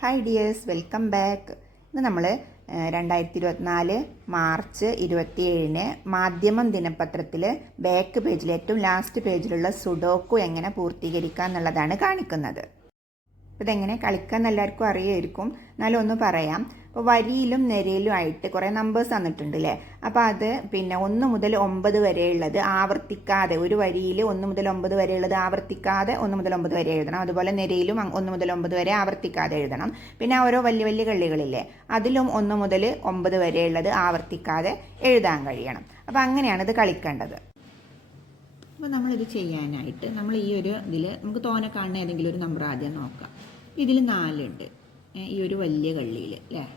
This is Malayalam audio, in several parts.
ഹായ് ഡിയേഴ്സ് വെൽക്കം ബാക്ക് ഇന്ന് നമ്മൾ രണ്ടായിരത്തി ഇരുപത്തിനാല് മാർച്ച് ഇരുപത്തി ഏഴിന് മാധ്യമം ദിനപത്രത്തിൽ ബാക്ക് പേജിൽ ഏറ്റവും ലാസ്റ്റ് പേജിലുള്ള സുഡോക്കു എങ്ങനെ പൂർത്തീകരിക്കുക എന്നുള്ളതാണ് കാണിക്കുന്നത്. ഇതെങ്ങനെ കളിക്കാൻ എല്ലാവർക്കും അറിയായിരിക്കും. എന്നാലും ഒന്ന് പറയാം. അപ്പോൾ വരിയിലും നിരയിലും ആയിട്ട് കുറേ നമ്പേഴ്സ് തന്നിട്ടുണ്ട് അല്ലേ അപ്പോൾ അത് പിന്നെ ഒന്ന് മുതൽ ഒമ്പത് വരെയുള്ളത് ആവർത്തിക്കാതെ ഒരു വരിയിൽ ഒന്ന് മുതൽ ഒമ്പത് വരെയുള്ളത് ആവർത്തിക്കാതെ ഒന്ന് മുതൽ ഒമ്പത് വരെ എഴുതണം. അതുപോലെ നിരയിലും ഒന്ന് മുതൽ ഒമ്പത് വരെ ആവർത്തിക്കാതെ എഴുതണം. പിന്നെ ഓരോ വലിയ വലിയ കള്ളികളില്ലേ അതിലും ഒന്ന് മുതൽ ഒമ്പത് വരെയുള്ളത് ആവർത്തിക്കാതെ എഴുതാൻ കഴിയണം. അപ്പോൾ അങ്ങനെയാണ് ഇത് കളിക്കേണ്ടത്. അപ്പോൾ നമ്മളിത് ചെയ്യാനായിട്ട് നമ്മൾ ഈ ഒരു ഇതിൽ നമുക്ക് തോനെ കാണുന്ന ഏതെങ്കിലും ഒരു നമ്പർ ആദ്യം നോക്കാം. ഇതിൽ നാലുണ്ട്. ഈ ഒരു വലിയ കള്ളിയിൽ അല്ലേ?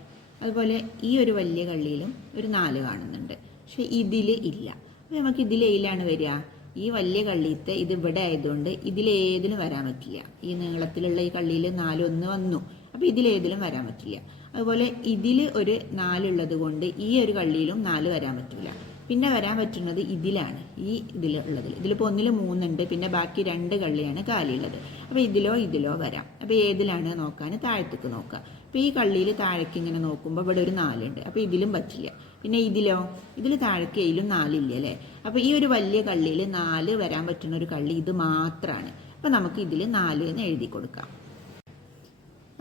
അതുപോലെ ഈ ഒരു വലിയ കള്ളിയിലും ഒരു നാല് കാണുന്നുണ്ട്. പക്ഷെ ഇതിൽ ഇല്ല. അപ്പോൾ നമുക്ക് ഇതിലേലാണ് വരിക? ഈ വലിയ കള്ളിയത്തെ ഇത് ഇവിടെ ആയതുകൊണ്ട് ഇതിലേതിലും വരാൻ പറ്റില്ല. ഈ നീളത്തിലുള്ള ഈ കള്ളിയിൽ നാല് ഒന്ന് വന്നു. അപ്പോൾ ഇതിലേതിലും വരാൻ പറ്റില്ല. അതുപോലെ ഇതിൽ ഒരു നാലുള്ളത് കൊണ്ട് ഈ ഒരു കള്ളിയിലും നാല് വരാൻ പറ്റില്ല പിന്നെ വരാൻ പറ്റുന്നത് ഇതിലാണ് ഈ ഇതിൽ ഉള്ളതിൽ ഇതിലിപ്പോൾ ഒന്നിൽ മൂന്നുണ്ട് പിന്നെ ബാക്കി രണ്ട് കള്ളിയാണ് കാലിയുള്ളത് അപ്പോൾ ഇതിലോ ഇതിലോ വരാം. അപ്പോൾ ഏതിലാണ് നോക്കാൻ താഴത്തേക്ക് നോക്കുക അപ്പോൾ ഈ കള്ളിയിൽ താഴേക്ക് ഇങ്ങനെ നോക്കുമ്പോൾ ഇവിടെ ഒരു നാലുണ്ട്. അപ്പോൾ ഇതിലും പറ്റില്ല. പിന്നെ ഇതിലോ? ഇതിൽ താഴേക്ക് ഇതിലും നാലില്ല അല്ലേ? അപ്പോൾ ഈ ഒരു വലിയ കള്ളിയിൽ നാല് വരാൻ പറ്റുന്ന ഒരു കള്ളി ഇത് മാത്രമാണ് അപ്പോൾ നമുക്ക് ഇതിൽ നാല് എന്ന് എഴുതി കൊടുക്കാം.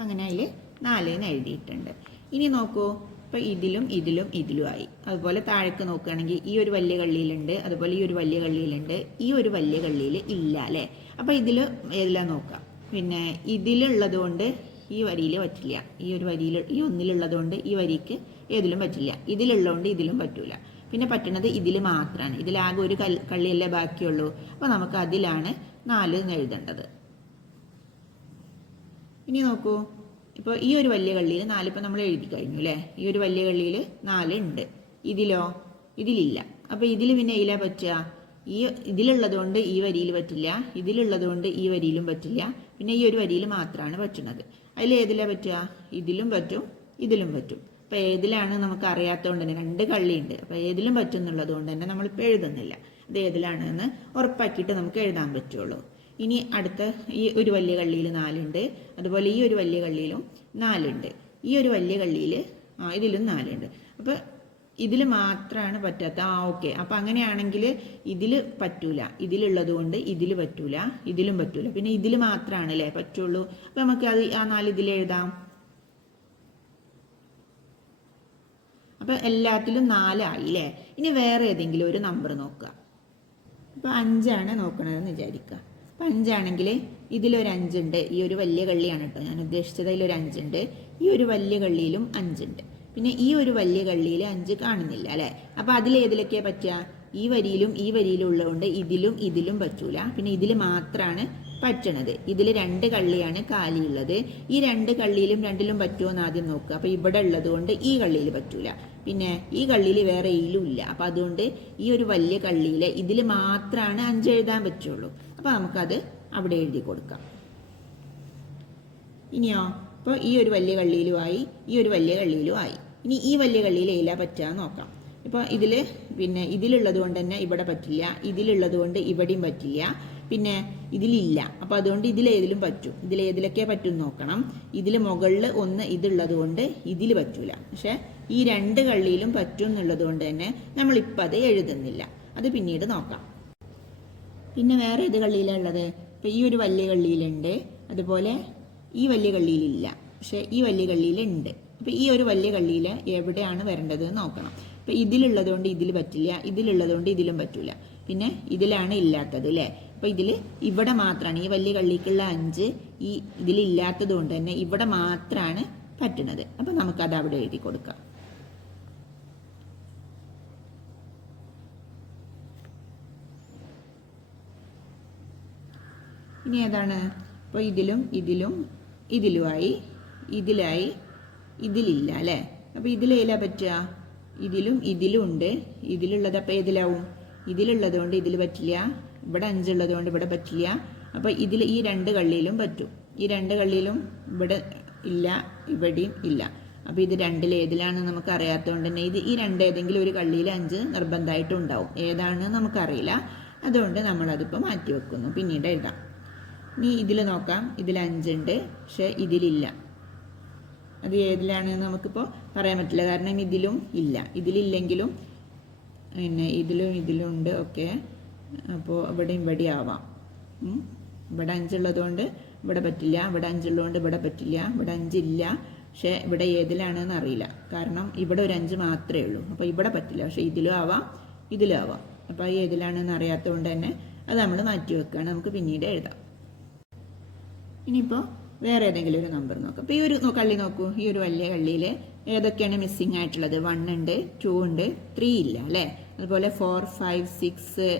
അങ്ങനെ അതിൽ നാല് എന്ന് എഴുതിയിട്ടുണ്ട്. ഇനി നോക്കൂ. ഇപ്പോൾ ഇതിലും ഇതിലും ഇതിലുമായി. അതുപോലെ താഴേക്ക് നോക്കുകയാണെങ്കിൽ ഈ ഒരു വലിയ കള്ളിയിലുണ്ട് അതുപോലെ ഈ ഒരു വലിയ കള്ളിയിലുണ്ട് ഈ ഒരു വലിയ കള്ളിയിൽ ഇല്ല അല്ലേ? അപ്പോൾ ഇതിൽ ഏതിലാ നോക്കാം. പിന്നെ ഇതിലുള്ളത് കൊണ്ട് ഈ വരിയിൽ പറ്റില്ല. ഈ ഒരു വരിയിൽ ഈ ഒന്നിലുള്ളത് കൊണ്ട് ഈ വരിക്ക് ഏതിലും പറ്റില്ല. ഇതിലുള്ളതുകൊണ്ട് ഇതിലും പറ്റൂല. പിന്നെ പറ്റുന്നത് ഇതിൽ മാത്രമാണ് ഇതിലാകെ ഒരു കള്ളിയല്ലേ ബാക്കിയുള്ളൂ. അപ്പോൾ നമുക്ക് അതിലാണ് നാല് എന്ന് എഴുതേണ്ടത്. ഇനി നോക്കൂ. ഇപ്പോൾ ഈ ഒരു വലിയ കള്ളിയിൽ നാല് ഇപ്പം നമ്മൾ എഴുതി കഴിഞ്ഞു അല്ലേ ഈ ഒരു വലിയ കള്ളിയിൽ നാല് ഉണ്ട്. ഇതിലോ? ഇതിലില്ല. അപ്പോൾ ഇതിൽ പിന്നെ ഇതിലാ പറ്റുക? ഈ ഇതിലുള്ളതുകൊണ്ട് ഈ വരിയിൽ പറ്റില്ല. ഇതിലുള്ളതുകൊണ്ട് ഈ വരിയിലും പറ്റില്ല. പിന്നെ ഈ ഒരു വരിയിൽ മാത്രമാണ് പറ്റുന്നത്. അതിൽ ഏതിലാ പറ്റുക? ഇതിലും പറ്റും ഇതിലും പറ്റും. അപ്പോൾ ഏതിലാണ് നമുക്ക് അറിയാത്തതുകൊണ്ട് തന്നെ രണ്ട് കള്ളിയുണ്ട് അപ്പോൾ ഏതിലും പറ്റും എന്നുള്ളത് കൊണ്ട് തന്നെ നമ്മളിപ്പോൾ എഴുതുന്നില്ല. അത് ഏതിലാണെന്ന് ഉറപ്പാക്കിയിട്ട് നമുക്ക് എഴുതാൻ പറ്റുള്ളൂ. ഇനി അടുത്ത ഈ ഒരു വലിയ കള്ളിയിൽ നാലുണ്ട്. അതുപോലെ ഈ ഒരു വലിയ കള്ളിയിലും നാലുണ്ട്. ഈ ഒരു വലിയ കള്ളിയിൽ ആ ഇതിലും നാലുണ്ട്. അപ്പോൾ ഇതിൽ മാത്രമാണ് പറ്റാത്ത ആ ഓക്കെ. അപ്പം അങ്ങനെയാണെങ്കിൽ ഇതിൽ പറ്റൂല. ഇതിലുള്ളത് കൊണ്ട് ഇതിൽ പറ്റൂല. ഇതിലും പറ്റൂല. പിന്നെ ഇതിൽ മാത്രമാണ് അല്ലേ പറ്റുള്ളൂ. അപ്പം നമുക്ക് അത് ആ നാല് ഇതിൽ എഴുതാം. അപ്പോൾ എല്ലാത്തിലും നാലായി അല്ലേ ഇനി വേറെ ഏതെങ്കിലും ഒരു നമ്പർ നോക്കുക. ഇപ്പോൾ അഞ്ചാണ് നോക്കണതെന്ന് വിചാരിക്കുക. അപ്പോൾ അഞ്ചാണെങ്കിൽ ഇതിലൊരു അഞ്ചുണ്ട് ഈ ഒരു വലിയ കള്ളിയാണ് കേട്ടോ ഞാൻ ഉദ്ദേശിച്ചത്. അതിലൊരു അഞ്ചുണ്ട് ഈ ഒരു വലിയ കള്ളിയിലും അഞ്ചുണ്ട്. പിന്നെ ഈ ഒരു വലിയ കള്ളിയിൽ അഞ്ച് കാണുന്നില്ല അല്ലേ? അപ്പോൾ അതിലേതിലൊക്കെയാണ് പറ്റുക ഈ വരിയിലും ഈ വരിയിലും ഉള്ളതുകൊണ്ട് ഇതിലും ഇതിലും പറ്റൂല. പിന്നെ ഇതിൽ മാത്രമാണ് പറ്റണത്. ഇതിൽ രണ്ട് കള്ളിയാണ് കാലിയുള്ളത്. ഈ രണ്ട് കള്ളിയിലും രണ്ടിലും പറ്റുമോ എന്ന് ആദ്യം നോക്കുക അപ്പോൾ ഇവിടെ ഉള്ളത് കൊണ്ട് ഈ കള്ളിയിൽ പറ്റൂല. പിന്നെ ഈ കള്ളിയിൽ വേറെ ഇല്ല. അപ്പം അതുകൊണ്ട് ഈ ഒരു വലിയ കള്ളിയിൽ ഇതിൽ മാത്രമാണ് അഞ്ച് എഴുതാൻ പറ്റുള്ളൂ. അപ്പോൾ നമുക്കത് അവിടെ എഴുതി കൊടുക്കാം. ഇനിയോ? അപ്പോൾ ഈ ഒരു വലിയ കള്ളിയിലുമായി ഈ ഒരു വലിയ കള്ളിയിലുമായി ഇനി ഈ വലിയ കള്ളിയിൽ ഇല പറ്റുക നോക്കാം. ഇപ്പോൾ ഇതിൽ പിന്നെ ഇതിലുള്ളത് കൊണ്ട് തന്നെ ഇവിടെ പറ്റില്ല ഇതിലുള്ളത് കൊണ്ട് ഇവിടെയും പറ്റില്ല. പിന്നെ ഇതിലില്ല. അപ്പോൾ അതുകൊണ്ട് ഇതിലേതിലും പറ്റും. ഇതിലേതിലൊക്കെ പറ്റും നോക്കണം. ഇതിൽ മുകളിൽ ഒന്ന് ഇതുള്ളത് കൊണ്ട് ഇതിൽ പറ്റൂല. പക്ഷേ ഈ രണ്ട് കള്ളിയിലും പറ്റും എന്നുള്ളത് കൊണ്ട് തന്നെ നമ്മളിപ്പോൾ അത് എഴുതുന്നില്ല. അത് പിന്നീട് നോക്കാം. പിന്നെ വേറെ ഏത് കള്ളിയിലാണ് ഉള്ളത്? ഇപ്പോൾ ഈ ഒരു വലിയ കള്ളിയിലുണ്ട്. അതുപോലെ ഈ വലിയ കള്ളിയിലില്ല. പക്ഷേ ഈ വലിയ കള്ളിയിലുണ്ട്. അപ്പോൾ ഈ ഒരു വലിയ കള്ളിയിൽ എവിടെയാണ് വരേണ്ടത് നോക്കണം. അപ്പോൾ ഇതിലുള്ളത് കൊണ്ട് ഇതിൽ പറ്റില്ല. ഇതിലുള്ളത് കൊണ്ട് ഇതിലും പറ്റില്ല പിന്നെ ഇതിലാണ് ഇല്ലാത്തത് അല്ലേ അപ്പോൾ ഇതിൽ ഇവിടെ മാത്രമാണ് ഈ വലിയ കള്ളിക്കുള്ള അഞ്ച് ഈ ഇതിലില്ലാത്തത് കൊണ്ട് തന്നെ ഇവിടെ മാത്രമാണ് പറ്റുന്നത് അപ്പോൾ അത് അവിടെ എഴുതി കൊടുക്കാം. ഇനി ഏതാണ്? അപ്പോൾ ഇതിലും ഇതിലും ഇതിലുമായി ഇതിലായി ഇതിലില്ല അല്ലേ അപ്പോൾ ഇതിലേലാ പറ്റുക? ഇതിലും ഇതിലും ഉണ്ട് ഇതിലുള്ളത് അപ്പോൾ ഏതിലാവും? ഇതിലുള്ളത് കൊണ്ട് ഇതിൽ പറ്റില്ല ഇവിടെ അഞ്ചുള്ളത് കൊണ്ട് ഇവിടെ പറ്റില്ല. അപ്പോൾ ഇതിൽ ഈ രണ്ട് കള്ളിയിലും പറ്റും. ഈ രണ്ട് കള്ളിയിലും ഇവിടെ ഇല്ല ഇവിടെയും ഇല്ല. അപ്പോൾ ഇത് രണ്ടിൽ ഏതിലാണ് നമുക്ക് അറിയാത്തതുകൊണ്ട് തന്നെ ഇത് ഈ രണ്ട് ഏതെങ്കിലും ഒരു കള്ളിയിൽ അഞ്ച് നിർബന്ധമായിട്ടും ഉണ്ടാവും. ഏതാണെന്ന് നമുക്കറിയില്ല. അതുകൊണ്ട് നമ്മളതിപ്പോൾ മാറ്റി വെക്കുന്നു. പിന്നീട് എഴുതാം. ഇനി ഇതിൽ നോക്കാം. ഇതിൽ അഞ്ചുണ്ട് പക്ഷേ ഇതിലില്ല. അത് ഏതിലാണെന്ന് നമുക്കിപ്പോൾ പറയാൻ പറ്റില്ല. കാരണം ഇതിലും ഇല്ല. ഇതിലില്ലെങ്കിലും പിന്നെ ഇതിലും ഇതിലും ഉണ്ട് ഓക്കെ. അപ്പോൾ ഇവിടെ ഇവിടെ ആവാം. ഇവിടെ ഇവിടെ അഞ്ചുള്ളതുകൊണ്ട് ഇവിടെ പറ്റില്ല ഇവിടെ അഞ്ചുള്ളതുകൊണ്ട് ഇവിടെ പറ്റില്ല ഇവിടെ അഞ്ചില്ല. പക്ഷേ ഇവിടെ ഏതിലാണെന്ന് അറിയില്ല. കാരണം ഇവിടെ ഒരു അഞ്ച് മാത്രമേ ഉള്ളൂ. അപ്പോൾ ഇവിടെ പറ്റില്ല പക്ഷേ ഇതിലും ആവാം ഇതിലും ആവാം. അപ്പോൾ ഈ ഏതിലാണെന്ന് അറിയാത്തതുകൊണ്ട് തന്നെ അത് നമ്മൾ മാറ്റി വെക്കുകയാണ്. നമുക്ക് പിന്നീട് എഴുതാം. ഇനിയിപ്പോൾ വേറെ ഏതെങ്കിലും ഒരു നമ്പർ നോക്കാം. അപ്പോൾ ഈ ഒരു കള്ളി നോക്കൂ. ഈ ഒരു വലിയ കള്ളിയിൽ ഏതൊക്കെയാണ് മിസ്സിംഗ് ആയിട്ടുള്ളത്? വൺ ഉണ്ട് ടു ഉണ്ട് ത്രീ ഇല്ല അല്ലേ? അതുപോലെ ഫോർ ഫൈവ് സിക്സ്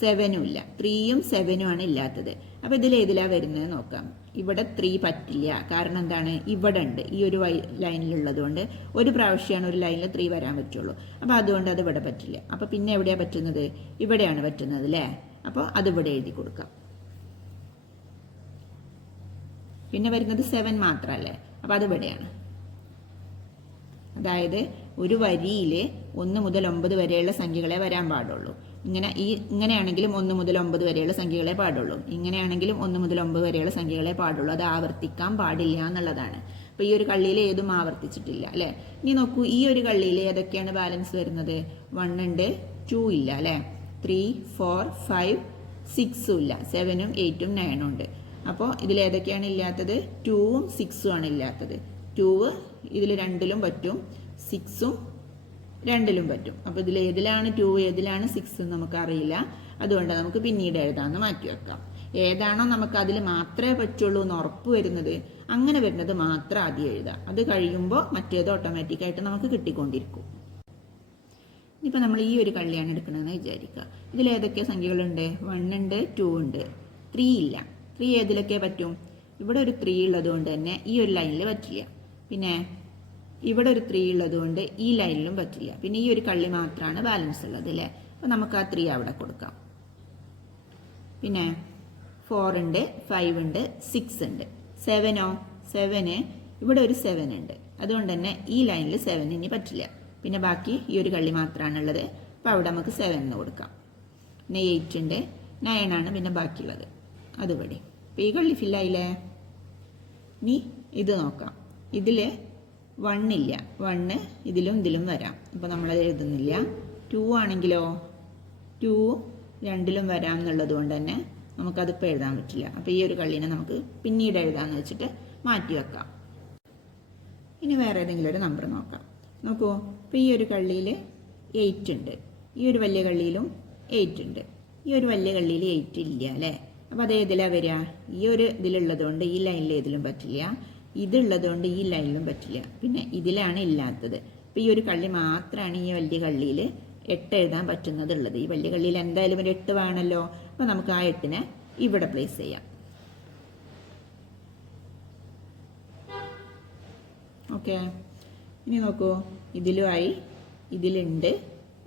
സെവനും ഇല്ല. ത്രീയും സെവനും ആണ് ഇല്ലാത്തത്. അപ്പോൾ ഇതിൽ ഏതിലാ വരുന്നത് നോക്കാം. ഇവിടെ ത്രീ പറ്റില്ല. കാരണം എന്താണ്? ഇവിടെ ഉണ്ട്. ഈ ഒരു വൈ ലൈനിലുള്ളതുകൊണ്ട് ഒരു പ്രാവശ്യമാണ് ഒരു ലൈനിൽ ത്രീ വരാൻ പറ്റുള്ളൂ. അപ്പോൾ അതുകൊണ്ട് അത് ഇവിടെ പറ്റില്ല. അപ്പോൾ പിന്നെ എവിടെയാണ് പറ്റുന്നത്? ഇവിടെയാണ് പറ്റുന്നത് അല്ലേ? അപ്പോൾ അത് ഇവിടെ എഴുതി കൊടുക്കാം. പിന്നെ വരുന്നത് സെവൻ മാത്രമല്ലേ അപ്പോൾ അത് ഇവിടെയാണ്. അതായത് ഒരു വരിയിൽ ഒന്ന് മുതൽ ഒമ്പത് വരെയുള്ള സംഖ്യകളെ വരാൻ പാടുള്ളൂ. ഇങ്ങനെ ഈ ഇങ്ങനെയാണെങ്കിലും ഒന്ന് മുതൽ ഒമ്പത് വരെയുള്ള സംഖ്യകളെ പാടുള്ളൂ. ഇങ്ങനെയാണെങ്കിലും ഒന്ന് മുതൽ ഒമ്പത് വരെയുള്ള സംഖ്യകളെ പാടുള്ളൂ. അത് ആവർത്തിക്കാൻ പാടില്ല എന്നുള്ളതാണ്. അപ്പോൾ ഈ ഒരു കള്ളിയിൽ ഏതും ആവർത്തിച്ചിട്ടില്ല അല്ലേ? ഇനി നോക്കൂ ഈ ഒരു കള്ളിയിൽ ഏതൊക്കെയാണ് ബാലൻസ് വരുന്നത്? വൺ ഉണ്ട് ടു ഇല്ല അല്ലേ? ത്രീ ഫോർ ഫൈവ് സിക്സും ഇല്ല. സെവനും എയ്റ്റും നയനും ഉണ്ട്. അപ്പോൾ ഇതിൽ ഏതൊക്കെയാണ് ഇല്ലാത്തത്? ടൂവും സിക്സും ആണ് ഇല്ലാത്തത്. ടൂവ് ഇതിൽ രണ്ടിലും പറ്റും. സിക്സും രണ്ടിലും പറ്റും. അപ്പോൾ ഇതിൽ ഏതിലാണ് ടൂ ഏതിലാണ് സിക്സ് നമുക്കറിയില്ല. അതുകൊണ്ട് നമുക്ക് പിന്നീട് എഴുതാമെന്ന് മാറ്റി വെക്കാം. ഏതാണോ നമുക്ക് അതിൽ മാത്രമേ പറ്റുള്ളൂ എന്ന് ഉറപ്പ് വരുന്നത് അങ്ങനെ വരുന്നത് മാത്രം ആദ്യം എഴുതാം. അത് കഴിയുമ്പോൾ മറ്റേത് ഓട്ടോമാറ്റിക്കായിട്ട് നമുക്ക് കിട്ടിക്കൊണ്ടിരിക്കും. ഇപ്പം നമ്മൾ ഈ ഒരു കള്ളിയാണ് എടുക്കണമെന്ന് വിചാരിക്കുക. ഇതിൽ ഏതൊക്കെ സംഖ്യകളുണ്ട്? വൺ ഉണ്ട് ടു ഉണ്ട്. ത്രീ ഇല്ല. ത്രീ ഏതിലൊക്കെ പറ്റും? ഇവിടെ ഒരു ത്രീ ഉള്ളത് കൊണ്ട് തന്നെ ഈ ഒരു ലൈനിൽ പറ്റില്ല. പിന്നെ ഇവിടെ ഒരു ത്രീ ഉള്ളതുകൊണ്ട് ഈ ലൈനിലും പറ്റില്ല. പിന്നെ ഈ ഒരു കള്ളി മാത്രമാണ് ബാലൻസ് ഉള്ളത് അല്ലേ അപ്പോൾ നമുക്ക് ആ ത്രീ അവിടെ കൊടുക്കാം. പിന്നെ ഫോർ ഉണ്ട് ഫൈവ് ഉണ്ട് സിക്സ് ഉണ്ട്. സെവനോ സെവന് ഇവിടെ ഒരു സെവൻ ഉണ്ട്. അതുകൊണ്ട് തന്നെ ഈ ലൈനിൽ സെവൻ ഇനി പറ്റില്ല. പിന്നെ ബാക്കി ഈ ഒരു കള്ളി മാത്രമാണുള്ളത് അപ്പോൾ അവിടെ നമുക്ക് സെവൻ എന്ന് കൊടുക്കാം. പിന്നെ എയ്റ്റ് ഉണ്ട്. നയൻ ആണ് പിന്നെ ബാക്കിയുള്ളത്. അതുപടി. അപ്പോൾ ഈ കള്ളി ഫില്ലായില്ലേ ഇനി ഇത് നോക്കാം. ഇതിൽ വണ്ണില്ല വണ്ണ് ഇതിലും ഇതിലും വരാം. അപ്പോൾ നമ്മളത് എഴുതുന്നില്ല. ടു ആണെങ്കിലോ? ടു രണ്ടിലും വരാം എന്നുള്ളത് കൊണ്ട് തന്നെ നമുക്കതിപ്പോൾ എഴുതാൻ പറ്റില്ല. അപ്പോൾ ഈ ഒരു കള്ളിനെ നമുക്ക് പിന്നീട് എഴുതാമെന്ന് വെച്ചിട്ട് മാറ്റി വെക്കാം. ഇനി വേറെ ഏതെങ്കിലും ഒരു നമ്പർ നോക്കാം. നോക്കൂ ഇപ്പോൾ ഈ ഒരു കള്ളിയിൽ എയ്റ്റ് ഉണ്ട്. ഈ ഒരു വലിയ കള്ളിയിലും എയ്റ്റ് ഉണ്ട്. ഈ ഒരു വലിയ കള്ളിയിൽ എയ്റ്റ് ഇല്ല അല്ലേ? അപ്പോൾ അത് ഏതിലാണ് വരിക? ഈ ഒരു ഇതിലുള്ളത് കൊണ്ട് ഈ ലൈനിൽ ഏതിലും പറ്റില്ല. ഇതുള്ളത് കൊണ്ട് ഈ ലൈനിലും പറ്റില്ല. പിന്നെ ഇതിലാണ് ഇല്ലാത്തത്. അപ്പോൾ ഈ ഒരു കള്ളി മാത്രമാണ് ഈ വലിയ കള്ളിയിൽ എട്ട് എഴുതാൻ പറ്റുന്നത് ഉള്ളത് ഈ വലിയ കള്ളിയിൽ എന്തായാലും ഒരു എട്ട് വേണമല്ലോ അപ്പോൾ നമുക്ക് ആ എട്ടിനെ ഇവിടെ പ്ലേസ് ചെയ്യാം. ഓക്കെ ഇനി നോക്കൂ. ഇതിലുമായി ഇതിലുണ്ട്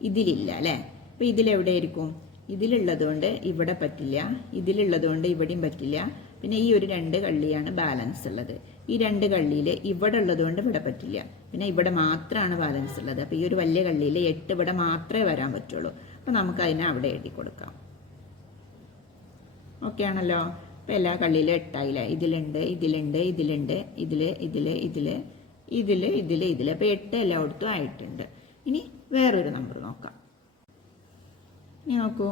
ഇതിലില്ല അല്ലേ? അപ്പോൾ ഇതിലെവിടെയായിരിക്കും ഇതിലുള്ളത് കൊണ്ട് ഇവിടെ പറ്റില്ല. ഇതിലുള്ളത് കൊണ്ട് ഇവിടെയും പറ്റില്ല. പിന്നെ ഈ ഒരു രണ്ട് കള്ളിയാണ് ബാലൻസ് ഉള്ളത്. ഈ രണ്ട് കള്ളിയിൽ ഇവിടെ ഉള്ളത് കൊണ്ട് ഇവിടെ പറ്റില്ല. പിന്നെ ഇവിടെ മാത്രമാണ് ബാലൻസ് ഉള്ളത്. അപ്പോൾ ഈ ഒരു വലിയ കള്ളിയിൽ എട്ട് ഇവിടെ മാത്രമേ വരാൻ പറ്റുള്ളൂ. അപ്പോൾ നമുക്ക് അതിനെ അവിടെ എഴുതി കൊടുക്കാം. ഓക്കെ ആണല്ലോ? അപ്പോൾ എല്ലാ കള്ളിയിലും എട്ടായില്ലേ? ഇതിലുണ്ട് ഇതിലുണ്ട് ഇതിലുണ്ട് ഇതിൽ ഇതിൽ ഇതിൽ ഇതിൽ ഇതിൽ ഇതിൽ അപ്പോൾ എട്ട് എല്ലായിടത്തും ആയിട്ടുണ്ട്. ഇനി വേറൊരു നമ്പർ നോക്കാം. ഇനി നോക്കൂ.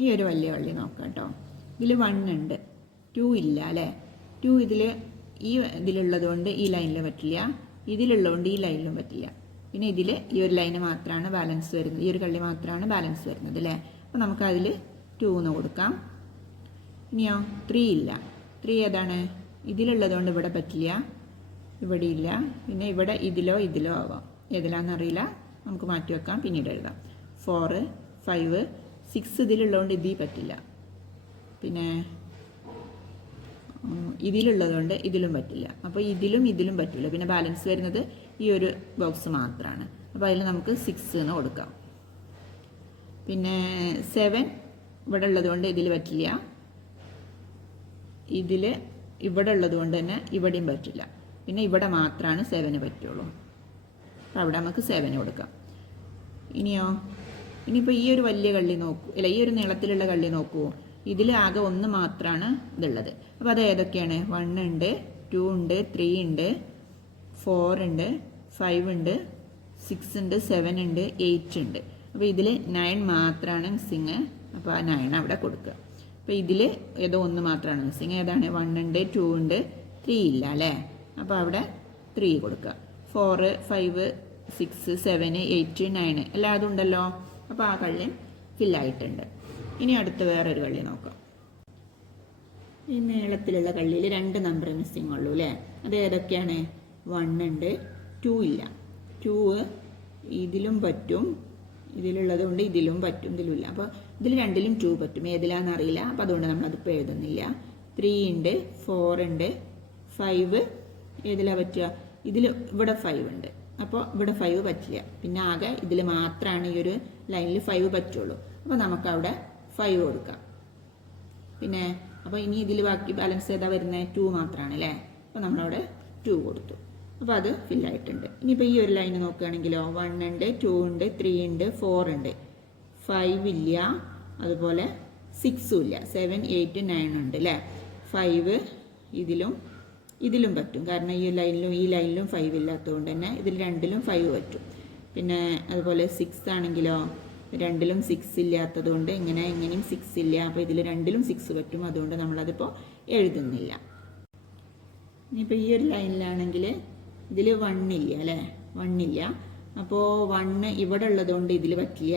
ഈ ഒരു വലിയ കള്ളി നോക്കാം കേട്ടോ. ഇതിൽ വൺ ഉണ്ട്. ടു ഇല്ല അല്ലേ? ടു ഇതിൽ ഈ ഇതിലുള്ളത് കൊണ്ട് ഈ ലൈനിൽ പറ്റില്ല. ഇതിലുള്ളതുകൊണ്ട് ഈ ലൈനിലും പറ്റില്ല. പിന്നെ ഇതിൽ ഈ ഒരു ലൈന് മാത്രമാണ് ബാലൻസ് വരുന്നത്. ഈ ഒരു കള്ളി മാത്രമാണ് ബാലൻസ് വരുന്നത് അല്ലേ അപ്പോൾ നമുക്ക് അതിൽ ടു എന്ന് കൊടുക്കാം. ഇനിയോ? ത്രീ ഇല്ല. ത്രീ ഏതാണ്? ഇതിലുള്ളതുകൊണ്ട് ഇവിടെ പറ്റില്ല. ഇവിടെ ഇല്ല. പിന്നെ ഇവിടെ ഇതിലോ ഇതിലോ ആവാം. ഏതിലാണെന്നറിയില്ല നമുക്ക് മാറ്റി വെക്കാം. പിന്നീട് എഴുതാം. ഫോറ് ഫൈവ് സിക്സ് ഇതിലുള്ളതുകൊണ്ട് ഇതിൽ പറ്റില്ല. പിന്നെ ഇതിലുള്ളതുകൊണ്ട് ഇതിലും പറ്റില്ല. അപ്പോൾ ഇതിലും ഇതിലും പറ്റില്ല പിന്നെ ബാലൻസ് വരുന്നത് ഈ ഒരു ബോക്സ് മാത്രമാണ് അപ്പോൾ അതിൽ നമുക്ക് സിക്സ് എന്ന് കൊടുക്കാം. പിന്നെ സെവൻ ഇവിടെ ഉള്ളതുകൊണ്ട് ഇതിൽ പറ്റില്ല. ഇതിൽ ഇവിടെ ഉള്ളതുകൊണ്ട് തന്നെ ഇവിടെയും പറ്റില്ല. പിന്നെ ഇവിടെ മാത്രമാണ് സെവന് പറ്റുള്ളൂ. അപ്പോൾ അവിടെ നമുക്ക് സെവന് കൊടുക്കാം. ഇനിയോ? ഇനിയിപ്പോൾ ഈ ഒരു വലിയ കള്ളി നോക്കൂ. അല്ല ഈ ഒരു നീളത്തിലുള്ള കള്ളി നോക്കൂ ഇതിൽ ആകെ ഒന്ന് മാത്രമാണ് ഇതുള്ളത്. അപ്പോൾ അത് ഏതൊക്കെയാണ്? വൺ ഉണ്ട് ടു ഉണ്ട് ത്രീ ഉണ്ട് ഫോർ ഉണ്ട് ഫൈവ് ഉണ്ട് സിക്സ് ഉണ്ട് സെവൻ ഉണ്ട് എയ്റ്റ് ഉണ്ട്. അപ്പോൾ ഇതിൽ നയൻ മാത്രമാണ് മിസ്സിങ് അപ്പോൾ ആ നയൻ അവിടെ കൊടുക്കുക. അപ്പോൾ ഇതിൽ ഏതോ ഒന്ന് മാത്രമാണ് മിസ്സിങ് ഏതാണ്? വൺ ഉണ്ട് ടു ഉണ്ട് ത്രീ ഇല്ല അല്ലേ? അപ്പോൾ അവിടെ ത്രീ കൊടുക്കുക. Four five six seven eight nine എല്ലാതും ഉണ്ടല്ലോ? അപ്പോൾ ആ കള്ളിയും ഫില്ലായിട്ടുണ്ട് ഇനി അടുത്ത വേറൊരു കള്ളി നോക്കാം. ഈ മേളത്തിലുള്ള കള്ളിയിൽ രണ്ട് നമ്പർ മിസ്സിങ് ഉള്ളൂ അല്ലേ അത് ഏതൊക്കെയാണ്? വൺ ഉണ്ട് ടു ഇല്ല. ടു ഇതിലും പറ്റും ഇതിലുള്ളത് കൊണ്ട് ഇതിലും പറ്റും ഇതിലും ഇല്ല. അപ്പോൾ ഇതിൽ രണ്ടിലും ടു പറ്റും. ഏതിലാണെന്ന് അറിയില്ല. അപ്പോൾ അതുകൊണ്ട് നമ്മൾ നമ്മളതിപ്പോൾ എഴുതുന്നില്ല. ത്രീ ഉണ്ട് ഫോർ ഉണ്ട് ഫൈവ് ഏതിലാണ് പറ്റുക? ഇതിൽ ഇവിടെ ഫൈവ് ഉണ്ട്. അപ്പോൾ ഇവിടെ ഫൈവ് പറ്റില്ല. പിന്നെ ആകെ ഇതിൽ മാത്രമാണ് ഈ ഒരു ലൈനിൽ ഫൈവ് പറ്റുള്ളൂ. അപ്പോൾ നമുക്കവിടെ ഫൈവ് കൊടുക്കാം. പിന്നെ അപ്പോൾ ഇനി ഇതിൽ ബാക്കി ബാലൻസ് ഏതാ വരുന്നത് ടു മാത്രമാണ് അല്ലേ? അപ്പോൾ നമ്മളവിടെ ടു കൊടുത്തു. അപ്പോൾ അത് ഫില്ലായിട്ടുണ്ട് ഇനിയിപ്പോൾ ഈ ഒരു ലൈന് നോക്കുകയാണെങ്കിലോ വൺ ഉണ്ട് ടു ഉണ്ട് ത്രീ ഉണ്ട് ഫോർ ഉണ്ട്. ഫൈവ് ഇല്ല അതുപോലെ സിക്സും ഇല്ല. സെവൻ എയ്റ്റ് നയൻ ഉണ്ട് അല്ലേ? ഫൈവ് ഇതിലും ഇതിലും പറ്റും. കാരണം ഈ ലൈനിലും ഈ ലൈനിലും ഫൈവ് ഇല്ലാത്തതുകൊണ്ട് തന്നെ ഇതിൽ രണ്ടിലും ഫൈവ് പറ്റും. പിന്നെ അതുപോലെ സിക്സ് ആണെങ്കിലോ രണ്ടിലും സിക്സ് ഇല്ലാത്തത് കൊണ്ട് ഇങ്ങനെ ഇങ്ങനെയും സിക്സ് ഇല്ല. അപ്പോൾ ഇതിൽ രണ്ടിലും സിക്സ് പറ്റും. അതുകൊണ്ട് നമ്മളതിപ്പോൾ എഴുതുന്നില്ല. ഇനിയിപ്പോൾ ഈ ഒരു ലൈനിലാണെങ്കിൽ ഇതിൽ വണ്ണില്ല അല്ലേ? വണ്ണില്ല അപ്പോൾ വണ്ണ് ഇവിടെ ഉള്ളതുകൊണ്ട് ഇതിൽ പറ്റില്ല.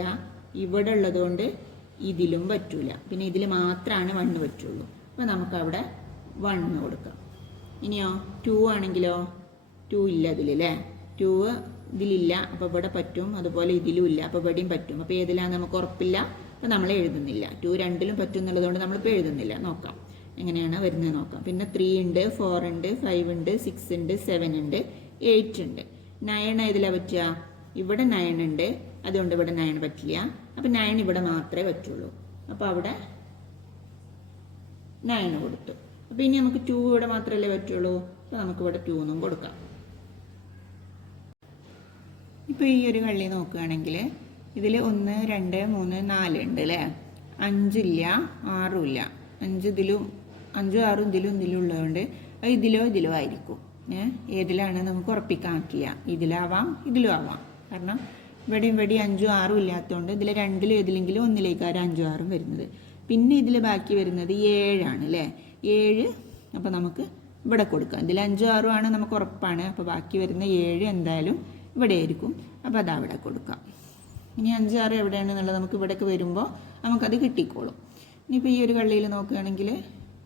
ഇവിടെ ഉള്ളതുകൊണ്ട് ഇതിലും പറ്റൂല. പിന്നെ ഇതിൽ മാത്രമാണ് വണ്ണ് പറ്റുള്ളൂ. അപ്പോൾ നമുക്കവിടെ വണ്ണ് കൊടുക്കാം. ഇനിയോ ടു ആണെങ്കിലോ? ടു ഇല്ല അതിൽ അല്ലേ? ടു ഇതിലില്ല. അപ്പോൾ ഇവിടെ പറ്റും അതുപോലെ ഇതിലും ഇല്ല. അപ്പോൾ ഇവിടെയും പറ്റും. അപ്പോൾ ഏതിലാണെന്ന് നമുക്ക് ഉറപ്പില്ല. അപ്പോൾ നമ്മൾ എഴുതുന്നില്ല. ടു രണ്ടിലും പറ്റും എന്നുള്ളതുകൊണ്ട് നമ്മളിപ്പോൾ എഴുതുന്നില്ല. നോക്കാം. എങ്ങനെയാണ് വരുന്നത് നോക്കാം. പിന്നെ ത്രീ ഉണ്ട് ഫോർ ഉണ്ട് ഫൈവ് ഉണ്ട് സിക്സ് ഉണ്ട് സെവൻ ഉണ്ട് എയ്റ്റ് ഉണ്ട്. നയൻ ഏതിലാണ് പറ്റുക? ഇവിടെ നയൻ ഉണ്ട്. അതുകൊണ്ട് ഇവിടെ നയൻ പറ്റില്ല. അപ്പം നയൻ ഇവിടെ മാത്രമേ പറ്റുള്ളൂ. അപ്പോൾ അവിടെ നയൻ കൊടുത്തു. അപ്പോൾ ഇനി നമുക്ക് ടു ഇവിടെ മാത്രമല്ലേ പറ്റുള്ളൂ. അപ്പോൾ നമുക്ക് ഇവിടെ ടു എന്നും കൊടുക്കാം. ഇപ്പോൾ ഈ ഒരു കള്ളി നോക്കുകയാണെങ്കിൽ ഇതിൽ ഒന്ന് രണ്ട് മൂന്ന് നാല് ഉണ്ട് അല്ലേ? അഞ്ചില്ല ഇല്ല അഞ്ച് ഇതിലും അഞ്ചും ആറും ഇതിലും ഇതിലും ഉള്ളതുകൊണ്ട് ഇതിലോ ഇതിലോ ആയിരിക്കും. ഏതിലാണ് നമുക്ക് ഉറപ്പിക്കാൻ പറ്റില്ല ഇതിലാവാം ഇതിലും ആവാം. കാരണം ഇവിടെ ഇവിടെ അഞ്ചും ആറും ഇല്ലാത്തതുകൊണ്ട് ഇതിൽ രണ്ടിലും ഏതിലെങ്കിലും ഒന്നിലേക്കാണ് അഞ്ചും ആറും വരുന്നത്. പിന്നെ ഇതിൽ ബാക്കി വരുന്നത് ഏഴാണ് അല്ലേ? ഏഴ് അപ്പോൾ നമുക്ക് ഇവിടെ കൊടുക്കാം. ഇതിൽ അഞ്ചും ആറും ആണ് നമുക്ക് ഉറപ്പാണ്. അപ്പോൾ ബാക്കി വരുന്ന ഏഴ് എന്തായാലും ഇവിടെ ആയിരിക്കും അപ്പോൾ അത് അവിടെ കൊടുക്കാം. ഇനി അഞ്ചാറ് എവിടെയാണെന്നുള്ളത് നമുക്ക് ഇവിടേക്ക് വരുമ്പോൾ നമുക്കത് കിട്ടിക്കോളും. ഇനിയിപ്പോൾ ഈ ഒരു കള്ളിയിൽ നോക്കുകയാണെങ്കിൽ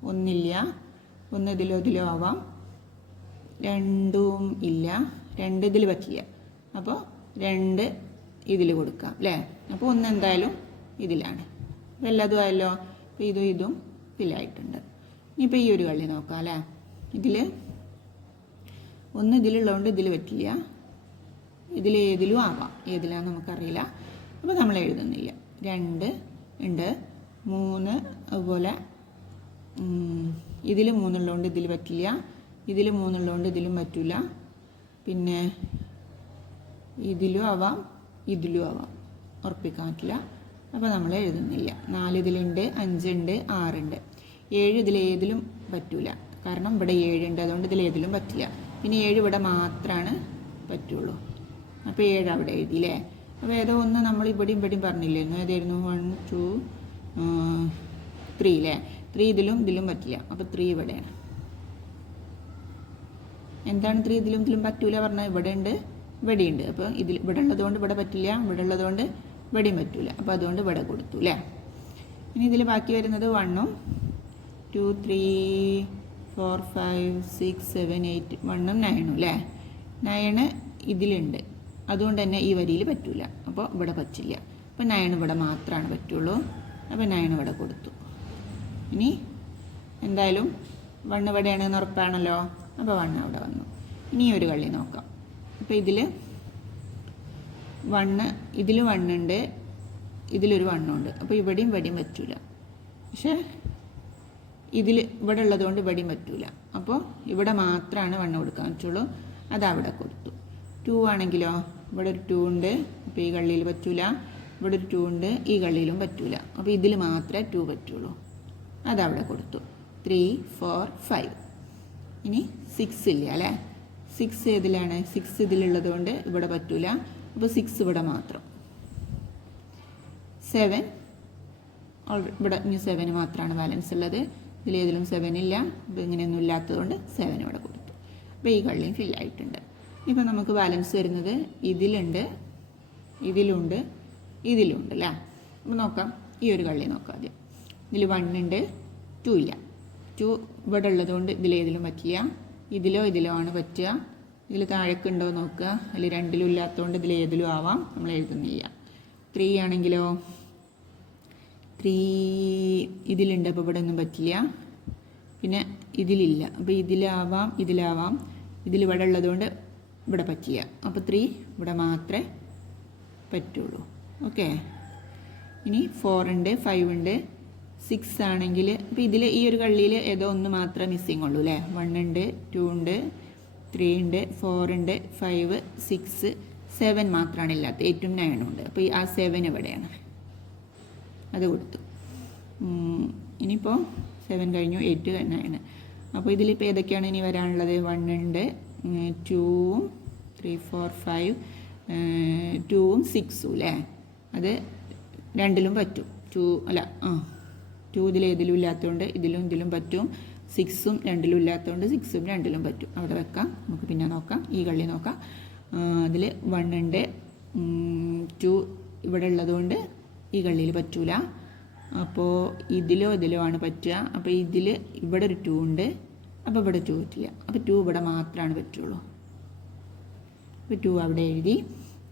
ഒന്നില്ല ഒന്ന് ഇതിലോ ഇതിലോ ആവാം. രണ്ടും ഇല്ല രണ്ട് ഇതിൽ പറ്റില്ല. അപ്പോൾ രണ്ട് ഇതിൽ കൊടുക്കാം അല്ലേ? അപ്പോൾ ഒന്ന് എന്തായാലും ഇതിലാണ്. അപ്പോൾ എല്ലാതും ആയല്ലോ? ഇതും ഇതും ഫില്ലായിട്ടുണ്ട് ഇനിയിപ്പോൾ ഈ ഒരു കള്ളി നോക്കാം അല്ലേ? ഇതിൽ ഒന്ന് ഇതിലുള്ളതുകൊണ്ട് ഇതിൽ പറ്റില്ല. ഇതിൽ ഏതിലും ആവാം. ഏതിലാന്ന് നമുക്കറിയില്ല. അപ്പോൾ നമ്മൾ എഴുതുന്നില്ല. രണ്ട് ഉണ്ട്. മൂന്ന് അതുപോലെ ഇതിൽ മൂന്നുള്ളതുകൊണ്ട് ഇതിൽ പറ്റില്ല. ഇതിൽ മൂന്നുള്ളതുകൊണ്ട് ഇതിലും പറ്റില്ല പിന്നെ ഇതിലും ആവാം ഇതിലും ആവാം. ഉറപ്പിക്കാൻ പറ്റില്ല. അപ്പോൾ നമ്മൾ എഴുതുന്നില്ല. നാല് ഇതിലുണ്ട് അഞ്ചുണ്ട് ആറുണ്ട്. ഏഴ് ഇതിൽ ഏതിലും പറ്റില്ല കാരണം ഇവിടെ ഏഴുണ്ട്. അതുകൊണ്ട് ഇതിൽ ഏതിലും പറ്റില്ല. പിന്നെ ഏഴ് ഇവിടെ മാത്രമാണ് പറ്റുള്ളൂ. അപ്പോൾ ഏഴ് അവിടെ എഴുതി അല്ലേ അപ്പോൾ ഏതോ ഒന്ന് നമ്മൾ ഇവിടെയും ഇവിടെയും പറഞ്ഞില്ലായിരുന്നു ഏതായിരുന്നു? വൺ ടു ത്രീ അല്ലേ ത്രീ ഇതിലും ഇതിലും പറ്റില്ല. അപ്പോൾ ത്രീ ഇവിടെയാണ്. എന്താണ് ത്രീ ഇതിലും ഇതിലും പറ്റൂല പറഞ്ഞാൽ ഇവിടെ ഉണ്ട് ഇവിടെ ഉണ്ട്. അപ്പോൾ ഇതിൽ ഇവിടെ ഉള്ളതുകൊണ്ട് ഇവിടെ പറ്റില്ല ഇവിടെ ഉള്ളതുകൊണ്ട് ഇവിടെയും പറ്റൂല. അപ്പോൾ അതുകൊണ്ട് ഇവിടെ കൊടുത്തു അല്ലേ ഇനി ഇതിൽ ബാക്കി വരുന്നത് വണ്ണും two three four five six seven eight വണ്ണും നയനും അല്ലേ നയണ് ഇതിലുണ്ട്. അതുകൊണ്ട് തന്നെ ഈ വരിയിൽ പറ്റൂല. അപ്പോൾ ഇവിടെ പറ്റില്ല. അപ്പോൾ നയൻ ഇവിടെ മാത്രമാണ് പറ്റുള്ളൂ. അപ്പോൾ നയൻ ഇവിടെ കൊടുത്തു. ഇനി എന്തായാലും വണ്ണ് ഇവിടെയാണെന്ന് ഉറപ്പാണല്ലോ. അപ്പോൾ വണ്ണ് അവിടെ വന്നു. ഇനി ഒരു കള്ളി നോക്കാം. അപ്പോൾ ഇതിൽ വണ്ണ് ഇതിൽ വണ്ണുണ്ട് ഇതിലൊരു വണ്ണുണ്ട് അപ്പോൾ ഇവിടെയും ഇവിടെയും പറ്റൂല. പക്ഷേ ഇതിൽ ഇവിടെ ഉള്ളതുകൊണ്ട് ഇവിടെയും പറ്റൂല. അപ്പോൾ ഇവിടെ മാത്രമാണ് വണ്ണം കൊടുക്കാൻ പറ്റുള്ളൂ. അത് അവിടെ കൊടുത്തു. ടു ആണെങ്കിലോ? ഇവിടെ ഒരു ടു ഉണ്ട്. അപ്പോൾ ഈ കള്ളിയിൽ പറ്റൂല. ഇവിടെ ഒരു ടു ഉണ്ട്. ഈ കള്ളിയിലും പറ്റൂല. അപ്പോൾ ഇതിൽ മാത്രമേ ടു പറ്റുള്ളൂ. അതവിടെ കൊടുത്തു. ത്രീ ഫോർ ഫൈവ് ഇനി സിക്സ് ഇല്ല അല്ലേ? സിക്സ് ഏതിലാണ്? സിക്സ് ഇതിലുള്ളത് കൊണ്ട് ഇവിടെ പറ്റൂല. അപ്പോൾ സിക്സ് ഇവിടെ മാത്രം. സെവൻ ഇവിടെ ഇനി സെവന് മാത്രമാണ് ബാലൻസ് ഉള്ളത്. ഇതിലേതിലും സെവൻ ഇല്ല. അപ്പോൾ ഇങ്ങനെയൊന്നും ഇല്ലാത്തതുകൊണ്ട് സെവൻ ഇവിടെ കൊടുത്തു. അപ്പോൾ ഈ കള്ളിയും ഫില്ലായിട്ടുണ്ട് ഇപ്പോൾ നമുക്ക് ബാലൻസ് വരുന്നത് ഇതിലുണ്ട് ഇതിലുണ്ട് ഇതിലുണ്ട് അല്ലേ? അപ്പോൾ നോക്കാം. ഈ ഒരു കള്ളി നോക്കാം ആദ്യം. ഇതിൽ വൺ ഉണ്ട് ടു ഇല്ല. ടു ഇവിടെ ഉള്ളതുകൊണ്ട് ഇതിലേതിലും പറ്റിയ? ഇതിലോ ഇതിലോ ആണ് പറ്റുക. ഇതിൽ താഴേക്കുണ്ടോ നോക്കുക. അതിൽ രണ്ടിലും ഇല്ലാത്തതുകൊണ്ട് ഇതിൽ ഏതിലും ആവാം. നമ്മൾ എഴുതുന്നില്ല. ത്രീ ആണെങ്കിലോ? ത്രീ ഇതിലുണ്ട് അപ്പോൾ ഇവിടെ ഒന്നും പറ്റില്ല. പിന്നെ ഇതിലില്ല. അപ്പോൾ ഇതിലാവാം ഇതിലാവാം. ഇതിൽ ഇവിടെ ഉള്ളതുകൊണ്ട് ഇവിടെ പറ്റിയ. അപ്പോൾ ത്രീ ഇവിടെ മാത്രമേ പറ്റുള്ളൂ. ഓക്കെ? ഇനി ഫോർ ഉണ്ട് ഫൈവ് ഉണ്ട് സിക്സ് ആണെങ്കിൽ അപ്പോൾ ഇതിൽ ഈ ഒരു കള്ളിയിൽ ഏതോ ഒന്ന് മാത്രമേ മിസ്സിങ് ഉള്ളൂ അല്ലേ വൺ ഉണ്ട് ടു ഉണ്ട് ത്രീ ഉണ്ട് ഫോർ ഉണ്ട് ഫൈവ് സിക്സ് സെവൻ മാത്രമാണ് ഇല്ലാത്തത് എയ്റ്റും നയനും ഉണ്ട്. അപ്പോൾ ഈ ആ സെവൻ എവിടെയാണ്? അത് കൊടുത്തു. ഇനിയിപ്പോൾ സെവൻ കഴിഞ്ഞു എയ്റ്റ് നയൻ അപ്പോൾ ഇതിലിപ്പോൾ ഏതൊക്കെയാണ് ഇനി വരാനുള്ളത്? വൺ ഉണ്ട് ടൂവും ത്രീ ഫോർ ഫൈവ് ടൂവും സിക്സും അല്ലേ അത് രണ്ടിലും പറ്റും. ടു അല്ല ആ ടു ഇതിൽ ഏതിലും ഇല്ലാത്തതുകൊണ്ട് ഇതിലും ഇതിലും പറ്റും. സിക്സും രണ്ടിലും ഇല്ലാത്തതുകൊണ്ട് സിക്സും രണ്ടിലും പറ്റും. അവിടെ വെക്കാം. നമുക്ക് പിന്നെ നോക്കാം. ഈ കള്ളി നോക്കാം. അതിൽ വൺ ഉണ്ട്. ടു ഇവിടെ ഉള്ളതുകൊണ്ട് ഈ കള്ളിയിൽ പറ്റൂല. അപ്പോൾ ഇതിലോ ഇതിലോ ആണ് പറ്റുക. അപ്പോൾ ഇതിൽ ഇവിടെ ഒരു ടു ഉണ്ട്. അപ്പോൾ ഇവിടെ ടു ചെയ്യാം അപ്പോൾ ടു ഇവിടെ മാത്രമാണ് പറ്റുള്ളൂ. അപ്പോൾ ടു അവിടെ എഴുതി.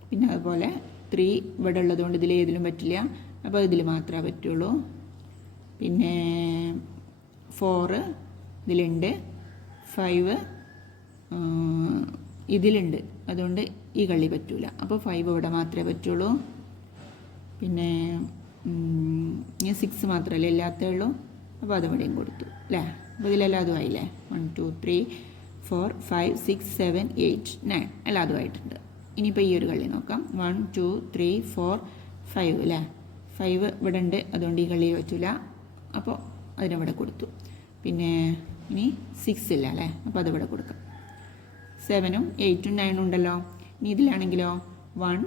പിന്നെ അതുപോലെ ത്രീ ഇവിടെ ഉള്ളതുകൊണ്ട് ഇതിൽ ഏതിലും പറ്റില്ല. അപ്പോൾ ഇതിൽ മാത്രമേ പറ്റുള്ളൂ. പിന്നെ ഫോറ് ഇതിലുണ്ട്. ഫൈവ് ഇതിലുണ്ട്. അതുകൊണ്ട് ഈ കള്ളി പറ്റൂല. അപ്പോൾ ഫൈവ് ഇവിടെ മാത്രമേ പറ്റുള്ളൂ. പിന്നെ സിക്സ് മാത്രമല്ലേ ഇല്ലാത്തേ ഉള്ളൂ. അപ്പോൾ അതിവിടെയും കൊടുത്തു അല്ലേ അപ്പോൾ ഇതിലെല്ലാം അതും ആയില്ലേ? One two three four five six seven eight nine എല്ലാം അതുമായിട്ടുണ്ട് ഇനിയിപ്പോൾ ഈ ഒരു കള്ളി നോക്കാം. One two three four five അല്ലേ ഫൈവ് ഇവിടെ ഉണ്ട്. അതുകൊണ്ട് ഈ കള്ളി പറ്റില്ല അപ്പോൾ അതിനവിടെ കൊടുത്തു. പിന്നെ ഇനി സിക്സ് ഇല്ല അല്ലേ അപ്പോൾ അതിവിടെ കൊടുക്കാം. സെവനും എയ്റ്റും നയനും ഉണ്ടല്ലോ. ഇനി ഇതിലാണെങ്കിലോ? വൺ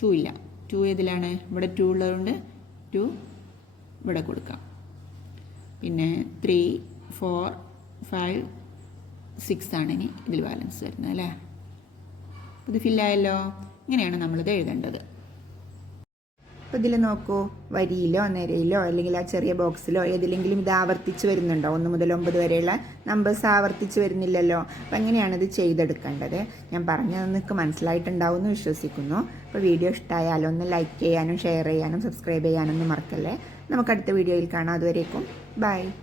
ടു ഇല്ല. ടു ഏതിലാണ്? ഇവിടെ ടു ഉള്ളതുകൊണ്ട് ടു ഇവിടെ കൊടുക്കാം. പിന്നെ ത്രീ ഫോർ ഫൈവ് സിക്സ് ആണ് ഇനി ഇതിൽ ബാലൻസ് വരുന്നത് അല്ലേ? ഇത് ഫില്ലായല്ലോ ഇങ്ങനെയാണ് നമ്മളിത് എഴുതേണ്ടത്. അപ്പോൾ ഇതിൽ നോക്കൂ വരിയിലോ നിരയിലോ അല്ലെങ്കിൽ ആ ചെറിയ ബോക്സിലോ ഏതിലെങ്കിലും ഇത് ആവർത്തിച്ച് വരുന്നുണ്ടോ? ഒന്ന് മുതൽ ഒമ്പത് വരെയുള്ള നമ്പേഴ്സ് ആവർത്തിച്ച് വരുന്നില്ലല്ലോ. അപ്പം എങ്ങനെയാണ് ഇത് ചെയ്തെടുക്കേണ്ടത്? ഞാൻ പറഞ്ഞത് നിങ്ങൾക്ക് മനസ്സിലായിട്ടുണ്ടാവും എന്ന് വിശ്വസിക്കുന്നു. അപ്പോൾ വീഡിയോ ഇഷ്ടമായാലോ ഒന്ന് ലൈക്ക് ചെയ്യാനും ഷെയർ ചെയ്യാനും സബ്സ്ക്രൈബ് ചെയ്യാനൊന്നും മറക്കല്ലേ. നമുക്ക് അടുത്ത വീഡിയോയിൽ കാണാം. അതുവരേക്കും bye